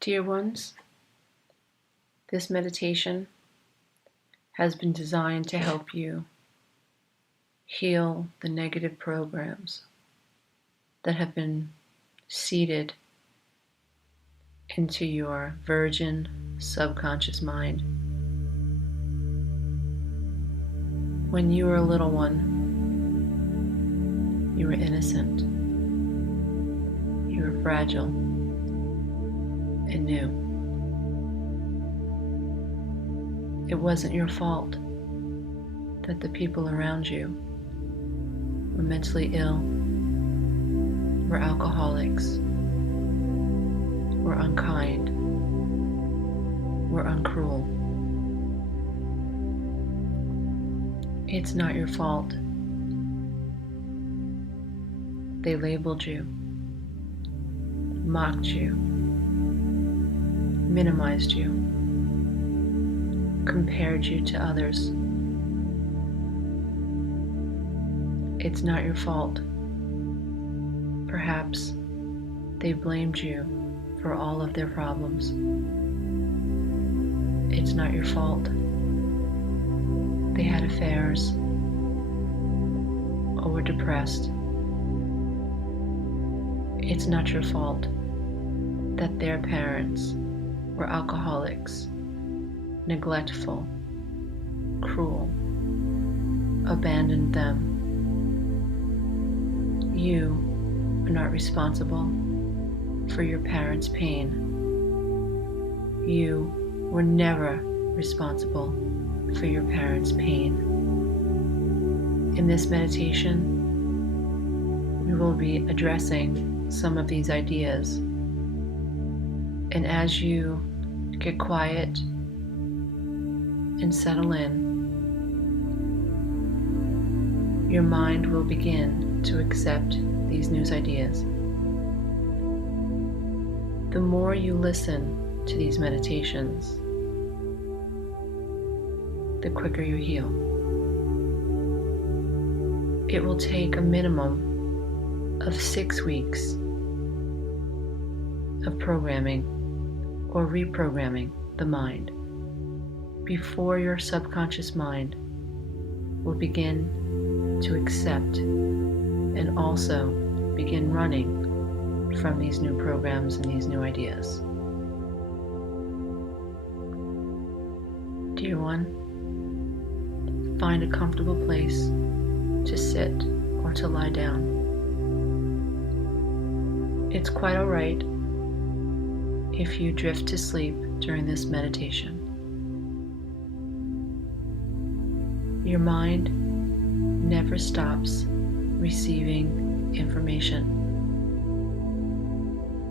Dear ones, this meditation has been designed to help you heal the negative programs that have been seeded into your virgin subconscious mind. When you were a little one, you were innocent, you were fragile and new. It wasn't your fault that the people around you were mentally ill, were alcoholics, were unkind, were uncruel. It's not your fault. They labeled you, mocked you, minimized you, compared you to others. It's not your fault. Perhaps they blamed you for all of their problems. It's not your fault. They had affairs or were depressed. It's not your fault that their parents were alcoholics, neglectful, cruel, abandoned them. You are not responsible for your parents' pain. You were never responsible for your parents' pain. In this meditation, we will be addressing some of these ideas. And as you get quiet and settle in, your mind will begin to accept these new ideas. The more you listen to these meditations, the quicker you heal. It will take a minimum of 6 weeks of programming or reprogramming the mind before your subconscious mind will begin to accept and also begin running from these new programs and these new ideas. Dear one, find a comfortable place to sit or to lie down. It's quite all right if you drift to sleep during this meditation. Your mind never stops receiving information.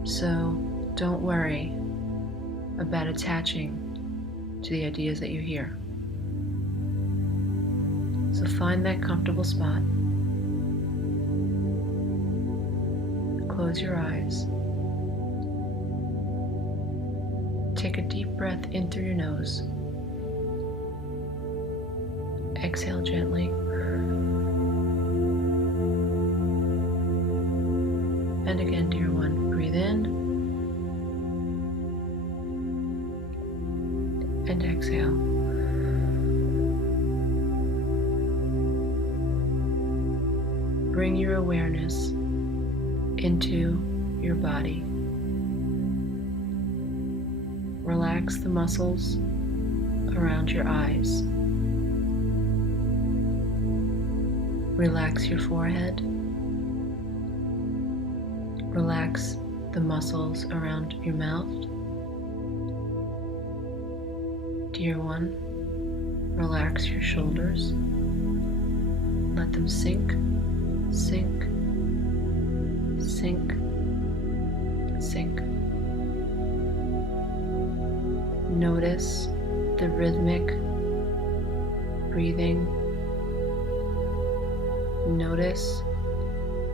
So don't worry about attaching to the ideas that you hear. So find that comfortable spot. Close your eyes. Take a deep breath in through your nose. Exhale gently. And again, dear one, breathe in and exhale. Bring your awareness into your body. Relax the muscles around your eyes. Relax your forehead. Relax the muscles around your mouth. Dear one, relax your shoulders. Let them sink, sink, sink, sink. Notice the rhythmic breathing. Notice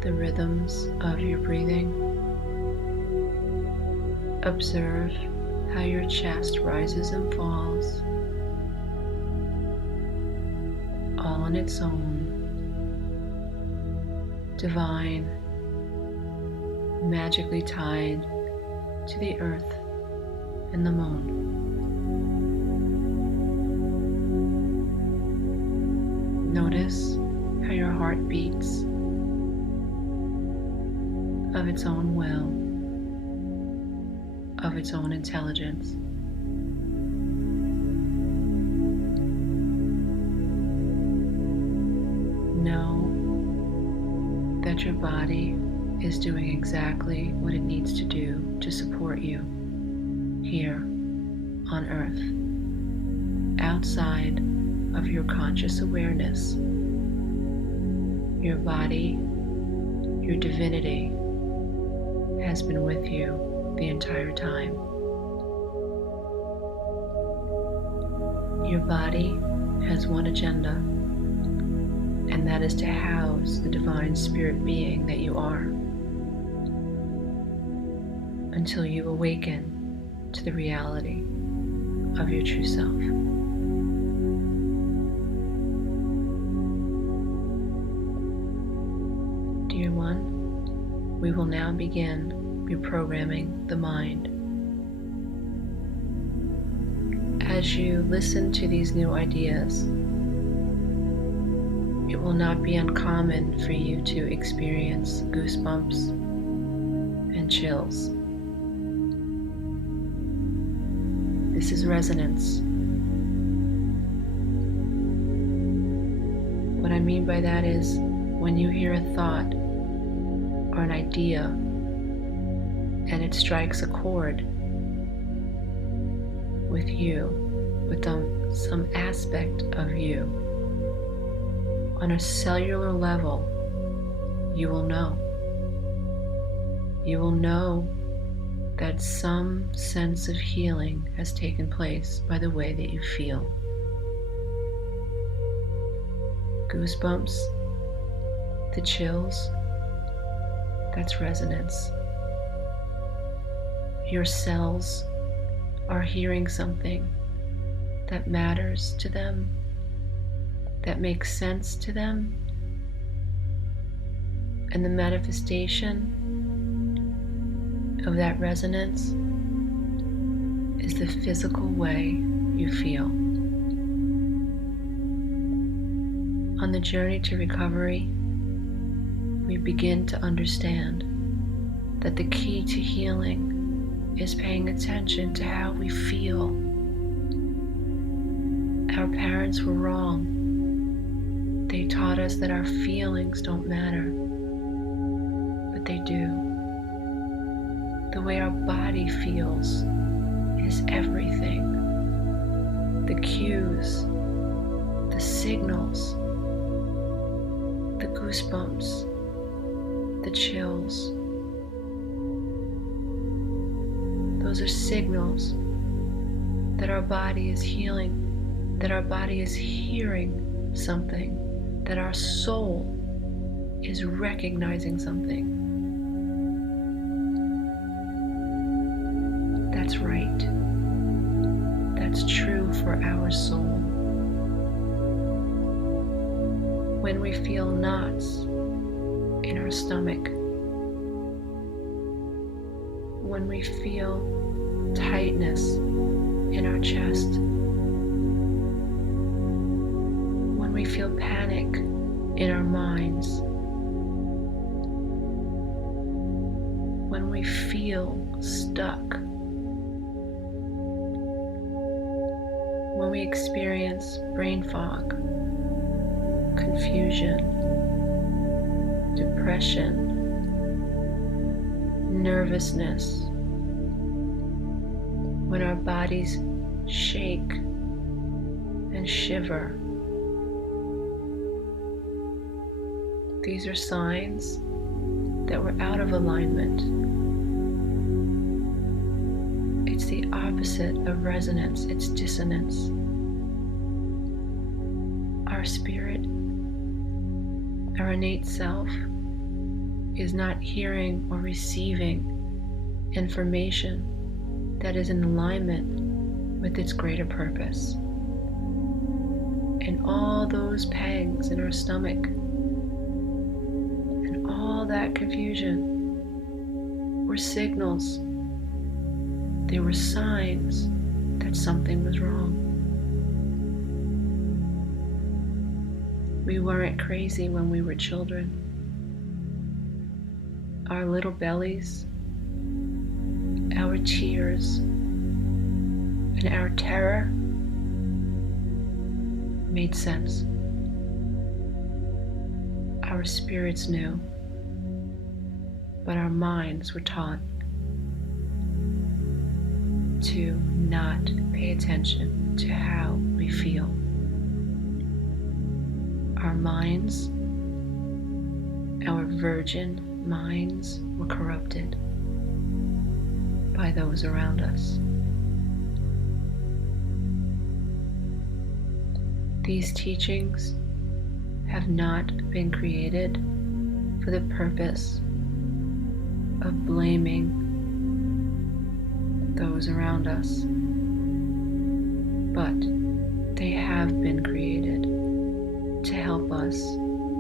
the rhythms of your breathing. Observe how your chest rises and falls, all on its own, divine, magically tied to the earth and the moon. Notice how your heart beats of its own will, of its own intelligence. Know that your body is doing exactly what it needs to do to support you here on Earth, outside of your conscious awareness. Your body, your divinity, has been with you the entire time. Your body has one agenda, and that is to house the divine spirit being that you are, until you awaken to the reality of your true self. Dear one, we will now begin reprogramming the mind. As you listen to these new ideas, it will not be uncommon for you to experience goosebumps and chills. This is resonance. What I mean by that is when you hear a thought or an idea and it strikes a chord with you, with some aspect of you, on a cellular level, you will know. You will know that some sense of healing has taken place by the way that you feel. Goosebumps, the chills, that's resonance. Your cells are hearing something that matters to them, that makes sense to them, and the manifestation of that resonance is the physical way you feel. On the journey to recovery, we begin to understand that the key to healing is paying attention to how we feel. Our parents were wrong. They taught us that our feelings don't matter, but they do. The way our body feels is everything. The cues, the signals, the goosebumps, the chills. Those are signals that our body is healing, that our body is hearing something, that our soul is recognizing something. That's right. That's true for our soul. When we feel knots in our stomach, when we feel tightness in our chest, when we feel panic in our minds, when we feel stuck, when we experience brain fog, confusion, depression, nervousness, when our bodies shake and shiver. These are signs that we're out of alignment. It's the opposite of resonance, it's dissonance. Our spirit, our innate self, is not hearing or receiving information that is in alignment with its greater purpose. And all those pangs in our stomach and all that confusion were signals They were signs that something was wrong. We weren't crazy when we were children. Our little bellies, our tears, and our terror made sense. Our spirits knew, but our minds were taught to not pay attention to how we feel. Our minds, our virgin minds, were corrupted by those around us. These teachings have not been created for the purpose of blaming those around us, but they have been created to help us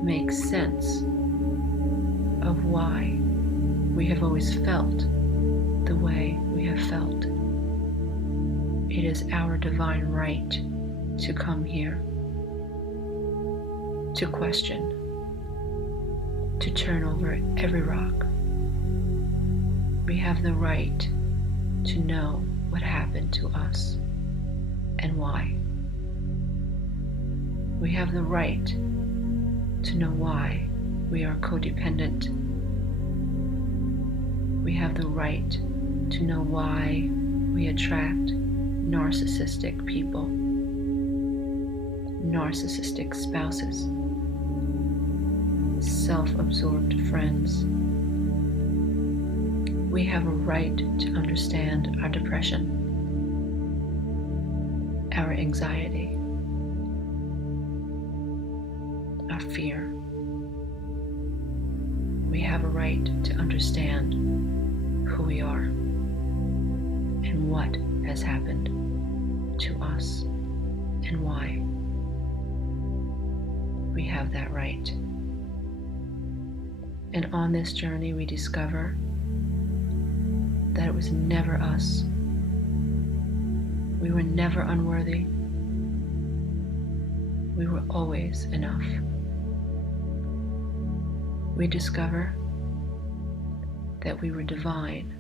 make sense of why we have always felt the way we have felt. It is our divine right to come here, to question, to turn over every rock. We have the right to know what happened to us and why. We have the right to know why we are codependent. We have the right to know why we attract narcissistic people, narcissistic spouses, self-absorbed friends. We have a right to understand our depression, our anxiety, our fear. We have a right to understand who we are and what has happened to us and why. We have that right. And on this journey, we discover that it was never us. We were never unworthy. We were always enough. We discover that we were divine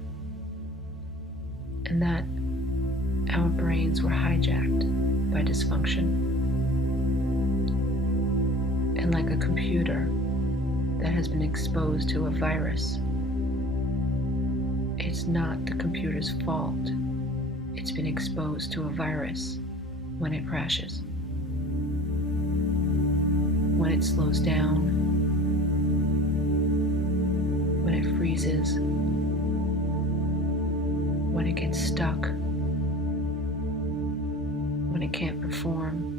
and that our brains were hijacked by dysfunction. And like a computer that has been exposed to a virus, it's not the computer's fault. It's been exposed to a virus when it crashes, when it slows down, when it freezes, when it gets stuck, when it can't perform.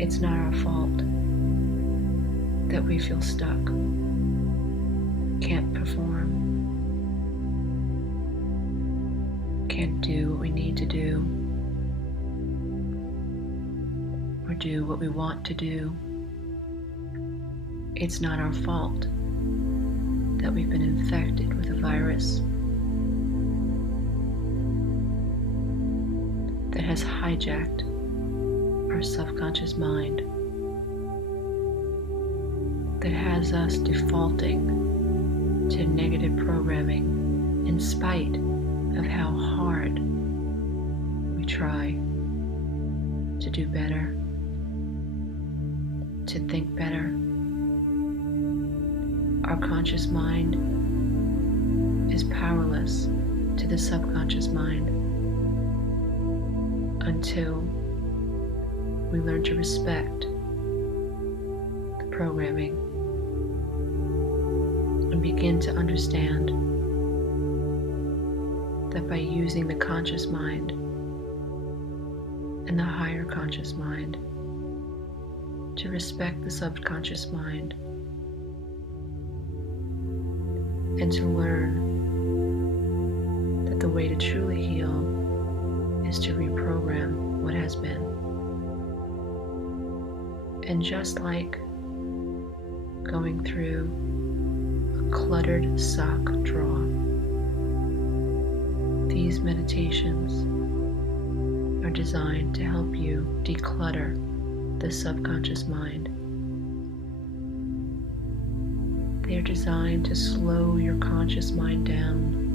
It's not our fault that we feel stuck, can't perform, can't do what we need to do, or do what we want to do. It's not our fault that we've been infected with a virus that has hijacked our subconscious mind, that has us defaulting to negative programming in spite of how hard we try to do better, to think better. Our conscious mind is powerless to the subconscious mind until we learn to respect the programming and begin to understand that by using the conscious mind and the higher conscious mind to respect the subconscious mind and to learn that the way to truly heal is to reprogram what has been. And just like going through a cluttered sock drawer. These meditations are designed to help you declutter the subconscious mind. They are designed to slow your conscious mind down.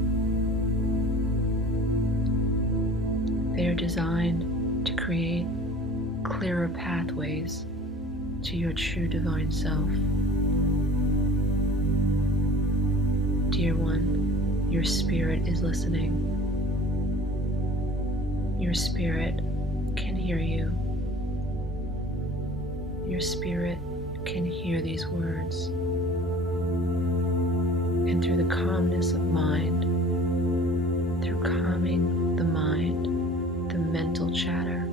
They are designed to create clearer pathways to your true divine self. Dear one, your spirit is listening. Your spirit can hear you. Your spirit can hear these words. And through the calmness of mind, through calming the mind, the mental chatter,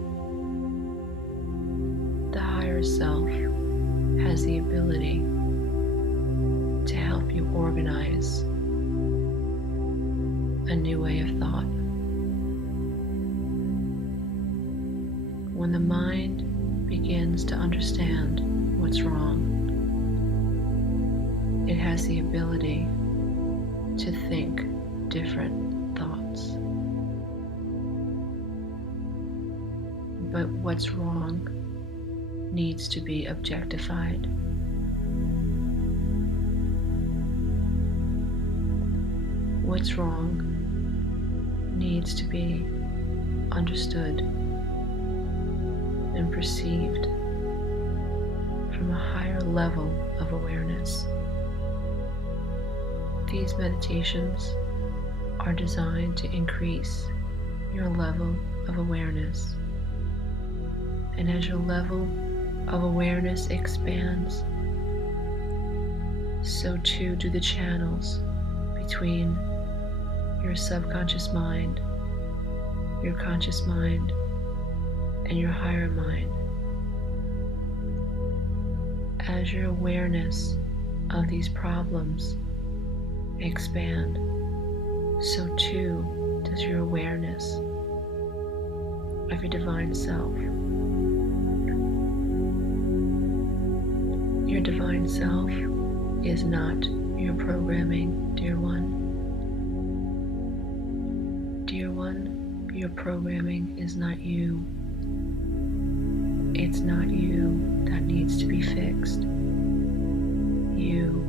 the higher self has the ability to help you organize a new way of thought. When the mind begins to understand what's wrong, it has the ability to think different thoughts. But what's wrong needs to be objectified. What's wrong needs to be understood and perceived from a higher level of awareness. These meditations are designed to increase your level of awareness. And as your level of awareness expands, so too do the channels between your subconscious mind, your conscious mind, and your higher mind. As your awareness of these problems expand, so too does your awareness of your divine self. Your divine self is not your programming, dear one. Dear one, your programming is not you. It's not you that needs to be fixed. You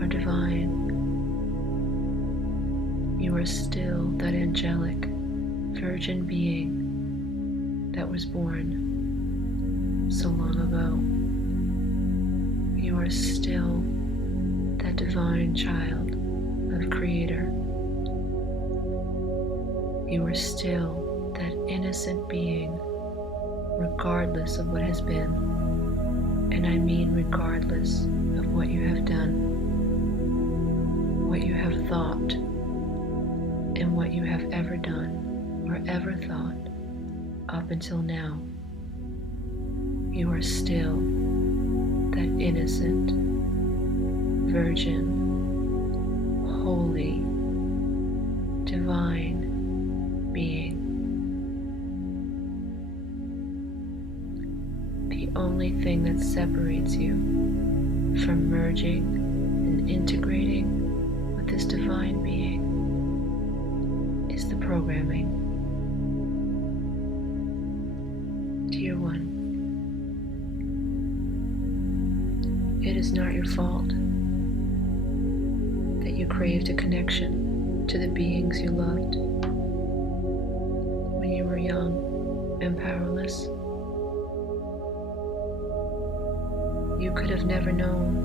are divine. You are still that angelic, virgin being that was born so long ago. You are still that divine child of Creator. You are still that innocent being, regardless of what has been, and I mean regardless of what you have done, what you have thought, and what you have ever done or ever thought up until now. You are still that innocent, virgin, holy, divine being. The only thing that separates you from merging and integrating with this divine being is the programming. Dear one, it is not your fault that you craved a connection to the beings you loved when you were young and powerless. You could have never known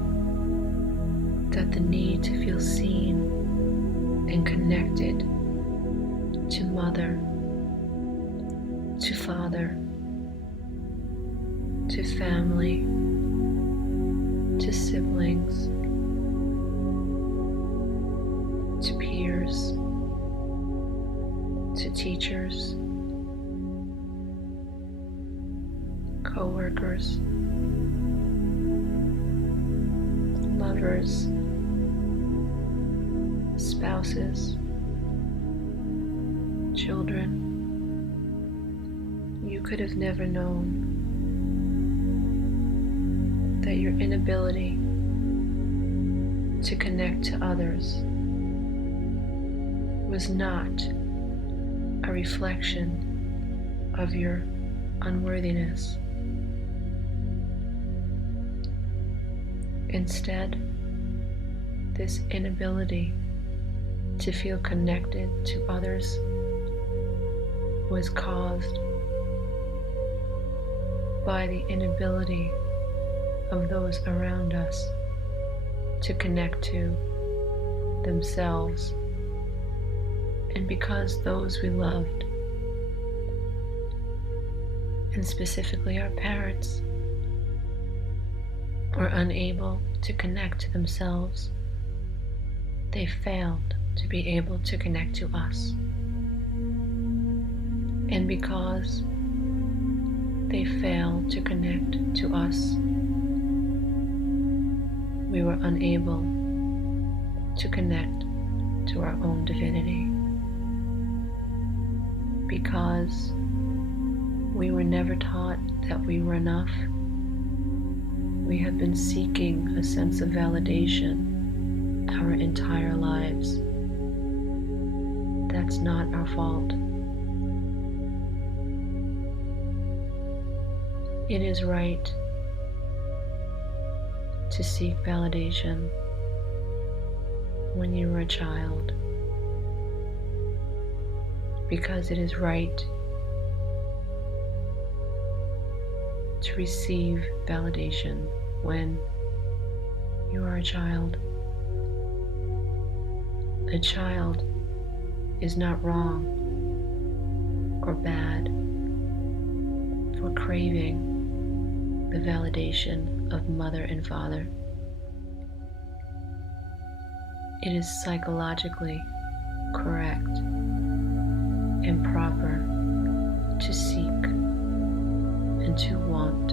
that the need to feel seen and connected to mother, to father, to family, to siblings, to peers, to teachers, co-workers, lovers, spouses, children. You could have never known that your inability to connect to others was not a reflection of your unworthiness. Instead, this inability to feel connected to others was caused by the inability of those around us to connect to themselves, and because those we loved, and specifically our parents, were unable to connect to themselves, they failed to be able to connect to us. And because they failed to connect to us, we were unable to connect to our own divinity. Because we were never taught that we were enough, we have been seeking a sense of validation our entire lives. That's not our fault. It is right to seek validation when you were a child, because it is right to receive validation when you are a child. A child is not wrong or bad for craving the validation of mother and father. It is psychologically correct and proper to seek and to want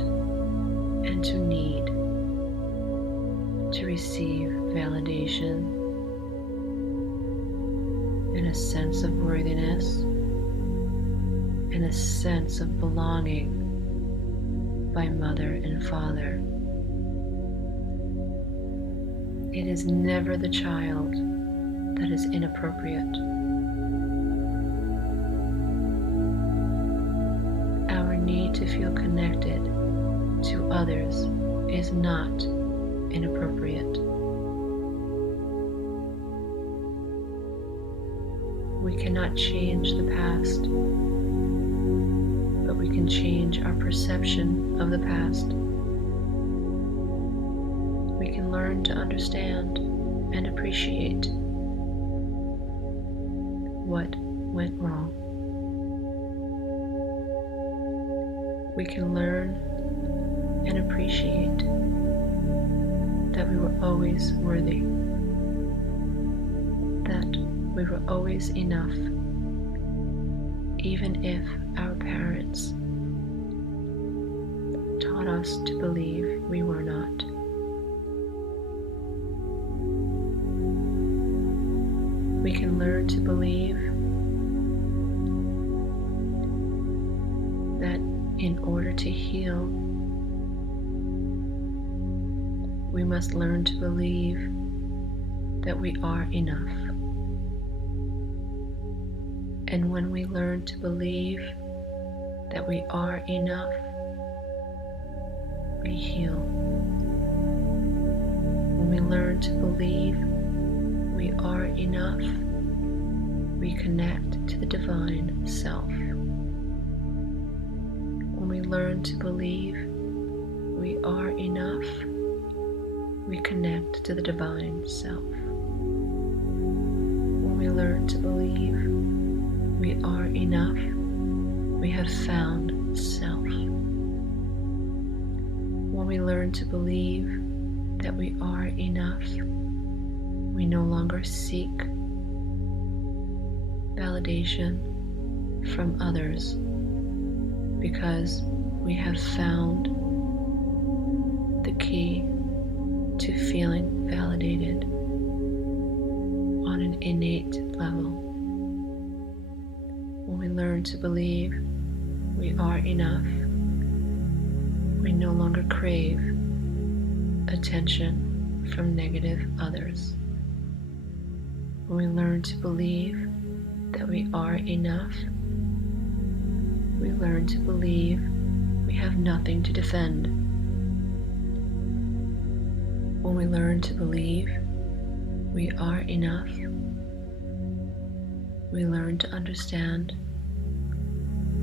and to need to receive validation and a sense of worthiness and a sense of belonging by mother and father. It is never the child that is inappropriate. Our need to feel connected to others is not inappropriate. We cannot change the past, but we can change our perception of the past. We can learn to understand and appreciate what went wrong. We can learn and appreciate that we were always worthy, that we were always enough, even if our parents taught us to believe we were not. We can learn to believe that in order to heal, we must learn to believe that we are enough. And when we learn to believe that we are enough, we heal. When we learn to believe we are enough, we connect to the divine self. When we learn to believe we are enough, we connect to the divine self. When we learn to believe we are enough, we have found self. When we learn to believe that we are enough, we no longer seek validation from others because we have found the key to feeling validated on an innate level. When we learn to believe we are enough, we no longer crave attention from negative others. When we learn to believe that we are enough, we learn to believe we have nothing to defend. When we learn to believe we are enough, we learn to understand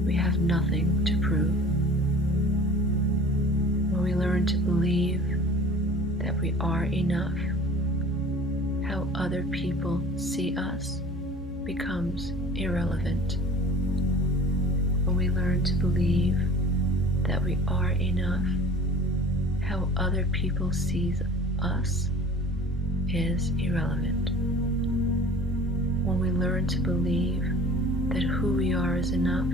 we have nothing to prove. When we learn to believe that we are enough, how other people see us becomes irrelevant. When we learn to believe that we are enough, how other people see us is irrelevant. When we learn to believe that who we are is enough,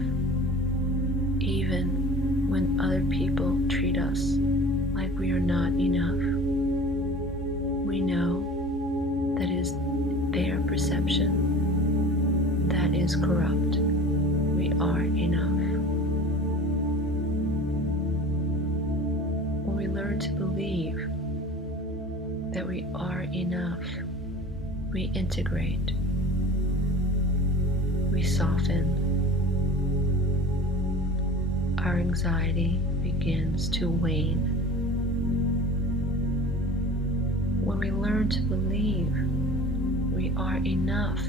even when other people treat us like we are not enough, we know that is their perception that is corrupt. We are enough. When we learn to believe that we are enough, we integrate, we soften. Our anxiety begins to wane. When we learn to believe we are enough,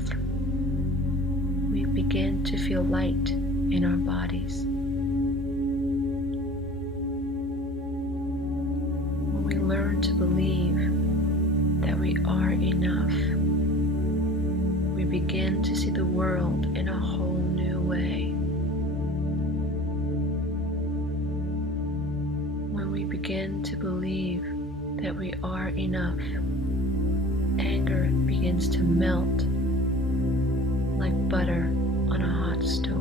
we begin to feel light in our bodies. When we learn to believe that we are enough, we begin to see the world in a whole new way. When we begin to believe that we are enough, anger begins to melt like butter on a hot stove.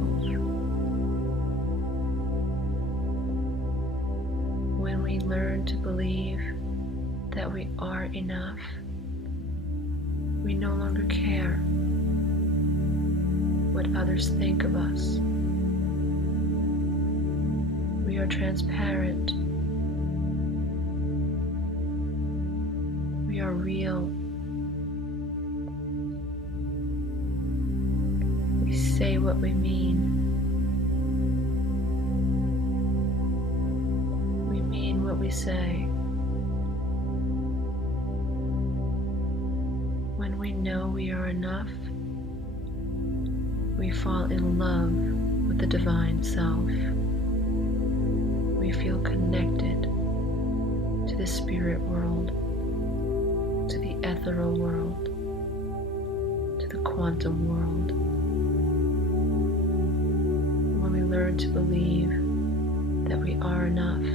When we learn to believe that we are enough, we no longer care what others think of us. We are transparent. We are real. We say what we mean. We mean what we say. When we know we are enough, we fall in love with the divine self. We feel connected to the spirit world, to the ethereal world, to the quantum world. When we learn to believe that we are enough,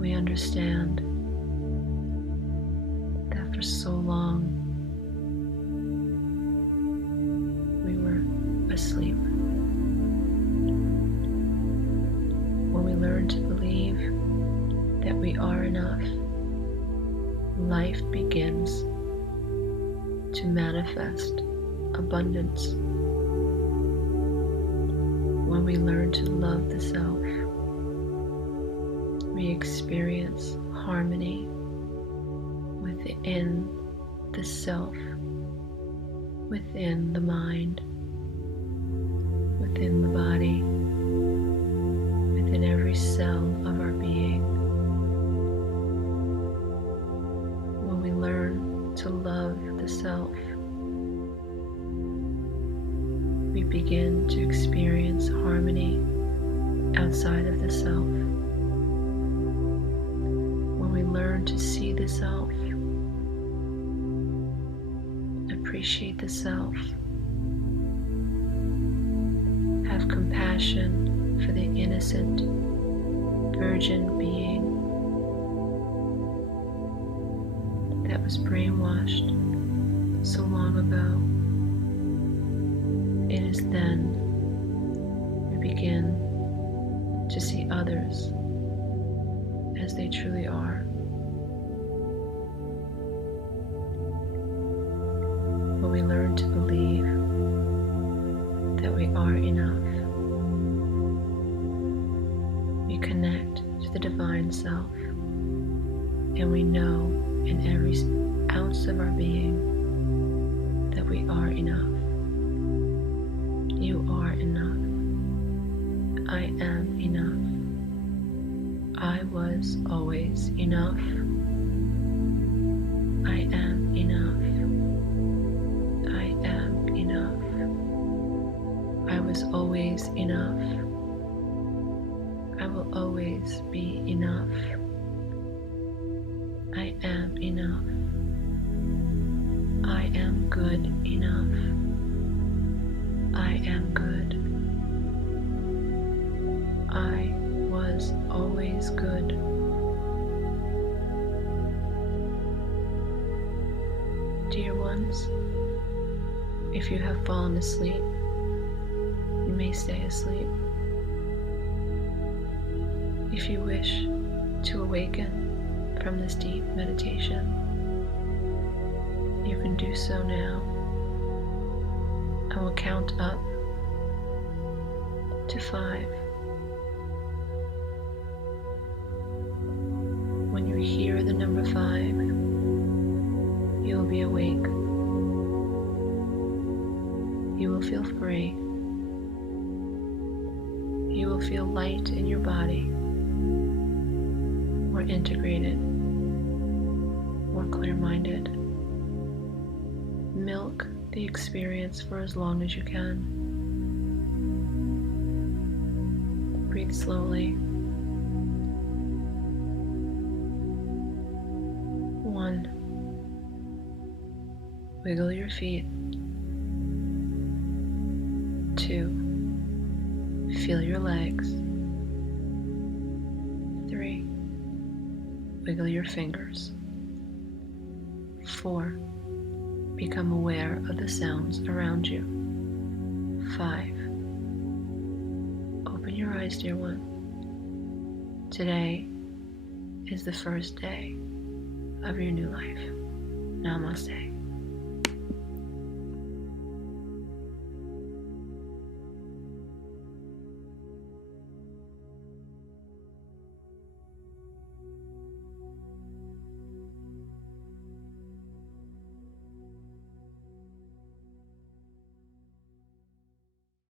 we understand that for so long we were asleep. When we learn to believe that we are enough, life begins to manifest abundance. When we learn to love the self, we experience harmony within the self, within the mind, within the body, within every cell of our being. When we learn to love the self, we begin to experience harmony outside of the self. When we learn to see the self, appreciate the self, have compassion for the innocent, virgin being that was brainwashed so long ago, it is then we begin to see others as they truly are. When we learn to believe that we are enough, we connect to the divine self, and we know in every ounce of our being that we are enough. You are enough. I am enough. I was always enough. I am enough. I am enough. I was always enough. I will always be enough. I am enough. I am good enough. I am good. I was always good. Dear ones, if you have fallen asleep, you may stay asleep. If you wish to awaken from this deep meditation, you can do so now. I will count up to 5. When you hear the number 5, you will be awake. You will feel free. You will feel light in your body, more integrated, more clear-minded. Milk the experience for as long as you can. Breathe slowly. 1. Wiggle your feet. 2. Feel your legs. 3. Wiggle your fingers. 4. Become aware of the sounds around you. 5. Open your eyes, dear one. Today is the first day of your new life. Namaste.